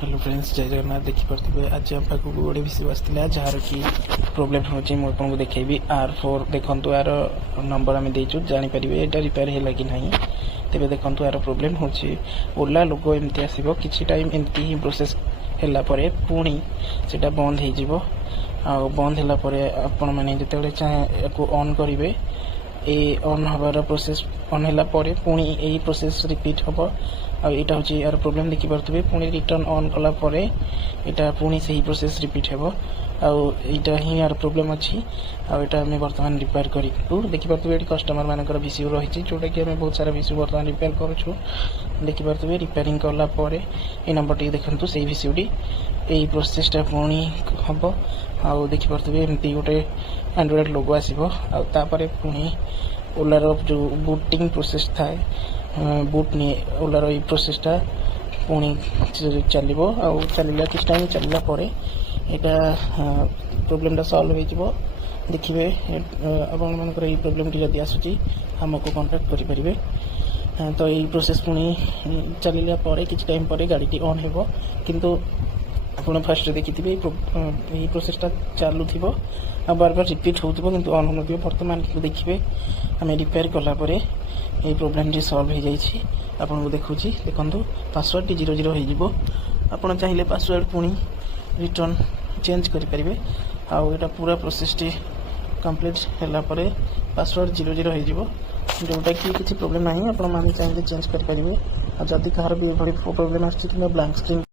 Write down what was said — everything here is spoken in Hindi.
हेलो फ्रेंड्स, जय जगन्नाथ। देखिपे आज आम पाक गोटे विषय आसाला जार कि प्रोब्लेम होची मुझे देखी R4 देखु यार नंबर आम देचु जापर यहाँ रिपेयर है कि ना। तेज देखु यार प्रोब्लेम होची ओला लोगो एमती आसो कि टाइम एमती ही प्रोसेस है पुणी से बंद हो बंद है आपण मैंने जो चाहे ऑन करेंगे ये ऑन हबार प्रोसेस ऑन है पुणी यही प्रोसेस रिपीट हम आईटा हूँ यार प्रोब्लेम देखिपे पुणी रिटर्न ऑन कलापर यहाँ पुणी से ही प्रोसेस रिपीट हो आईटा ही यार प्रोब्लेम अच्छी आईटा आम बर्तमान रिपेयर करूँ। देखिपे ये कस्टमर मानकर विषय रही जोटा कि आम बहुत सारा विषय बर्तमान रिपेयर करूँ। देखिपे रिपेयरिंग कलापर ये नंबर टी देखु से विषयटी यही प्रोसेसटा पुणी हम आउ देखिपे एमती गोटे एंड्रॉइड लोगो आसपर पुणी ओलार जो बुटिंग प्रोसेस थाए बुट नहीं ओलार ये प्रोसेसटा पुणी चलो चलला किस टाइम चलला यहाँ प्रोब्लेमटा सल्व हो देखिए आपण मनकर ये प्रोब्लेम जब आसूँ आमको कांटेक्ट करेंगे तो यही प्रोसेस पुणी चलला किसी टाइम पर गाड़ी ऑन हो किंतु आप फास्ट देखिए ये प्रोसेसटा चलू बार बार रिपीट हो कि ऑन हो बर्तमान देखिए आम रिपेयर कलापर ये प्रोब्लेम सल्व हो जाइए। आपको देखुँ देखो पासवर्ड टी 00 हो आप चाहिए पासवर्ड पुणी रिटर्न चेंज करेंगे आउटा पूरा प्रोसेस टी कंप्लीट है पासवर्ड 00 हो जोटा कि किसी प्रोब्लेम ना आप चाहिए चेंज करेंगे। जदि कहार भी ये प्रोब्लेम आस ब्लैंक स्क्रीन